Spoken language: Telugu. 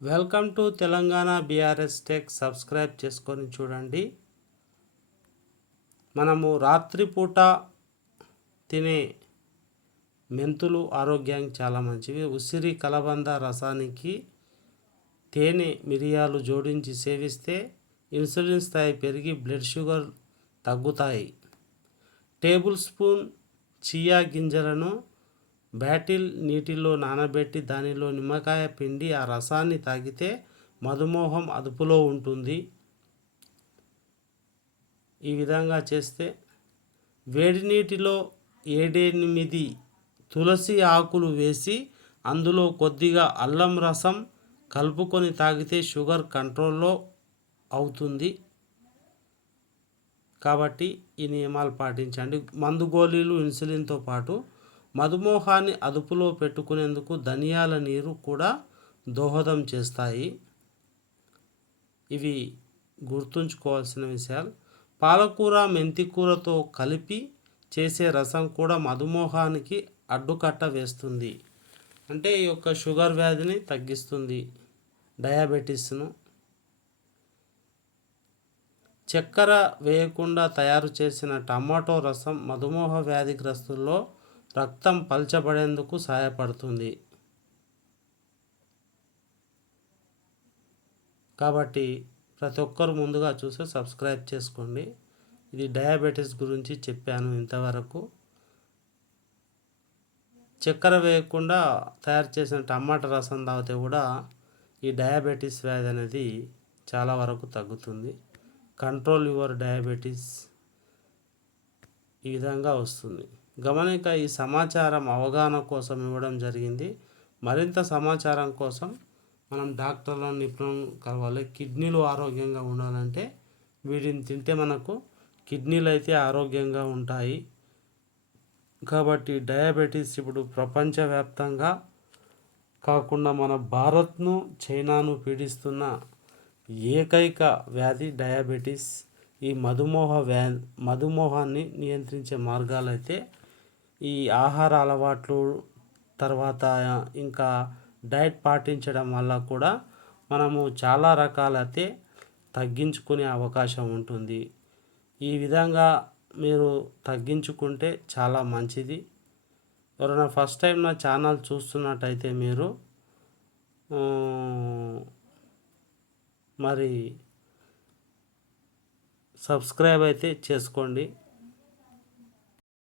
Welcome to Telangana BRS tech. Subscribe చేసుకొని చూడండి. మనము రాత్రిపూట తినే మెంతులు ఆరోగ్యానికి చాలా మంచివి. ఉసిరి కలబంద రసానికి తేనె మిరియాలు జోడించి సేవిస్తే ఇన్సులిన్ స్థాయి పెరిగి బ్లడ్ షుగర్ తగ్గుతాయి. టేబుల్ స్పూన్ చియా గింజలను బాటిల్ నీటిలో నానబెట్టి దానిలో నిమ్మకాయ పిండి ఆ రసాన్ని తాగితే మధుమేహం అదుపులో ఉంటుంది. ఈ విధంగా చేస్తే వేడి నీటిలో 7-8 తులసి ఆకులు వేసి అందులో కొద్దిగా అల్లం రసం కలుపుకొని తాగితే షుగర్ కంట్రోల్లో అవుతుంది. కాబట్టి ఈ నియమాలు పాటించండి. మందు గోళీలు ఇన్సులిన్తో పాటు మధుమేహాన్ని అదుపులో పెట్టుకునేందుకు ధనియాల నీరు కూడా దోహదం చేస్తాయి. ఇవి గుర్తుంచుకోవాల్సిన విషయాలు. పాలకూర మెంతికూరతో కలిపి చేసే రసం కూడా మధుమేహానికి అడ్డుకట్ట వేస్తుంది. అంటే ఈ యొక్క షుగర్ వ్యాధిని తగ్గిస్తుంది, డయాబెటీస్ను. చక్కెర వేయకుండా తయారు చేసిన టమాటో రసం మధుమేహ వ్యాధిగ్రస్తుల్లో రక్తం పల్చబడేందుకు సహాయపడుతుంది. కాబట్టి ప్రతి ఒక్కరు ముందుగా చూసి సబ్స్క్రైబ్ చేసుకోండి. ఇది డయాబెటీస్ గురించి చెప్పాను ఇంతవరకు. చక్కెర వేయకుండా తయారు చేసిన టమాటా రసం తాగితే కూడా ఈ డయాబెటీస్ వ్యాధి అనేది చాలా వరకు తగ్గుతుంది. కంట్రోల్ యువర్ డయాబెటీస్ ఈ విధంగా వస్తుంది. గమనిక ఈ సమాచారం అవగాహన కోసం ఇవ్వడం జరిగింది. మరింత సమాచారం కోసం మనం డాక్టర్లను నిపుణులను కలవాలి. కిడ్నీలు ఆరోగ్యంగా ఉండాలంటే వీటిని తింటే మనకు కిడ్నీలు అయితే ఆరోగ్యంగా ఉంటాయి. కాబట్టి డయాబెటీస్ ఇప్పుడు ప్రపంచవ్యాప్తంగా కాకుండా మన భారత్ను, చైనాను పీడిస్తున్న ఏకైక వ్యాధి డయాబెటీస్. ఈ మధుమేహాన్ని నియంత్రించే మార్గాలు అయితే ఈ ఆహార అలవాట్లు, తర్వాత ఇంకా డైట్ పాటించడం వల్ల కూడా మనము చాలా రకాలైతే తగ్గించుకునే అవకాశం ఉంటుంది. ఈ విధంగా మీరు తగ్గించుకుంటే చాలా మంచిది. ఎవరైనా ఫస్ట్ టైం నా ఛానల్ చూస్తున్నట్టయితే మీరు మరి సబ్స్క్రైబ్ అయితే చేసుకోండి.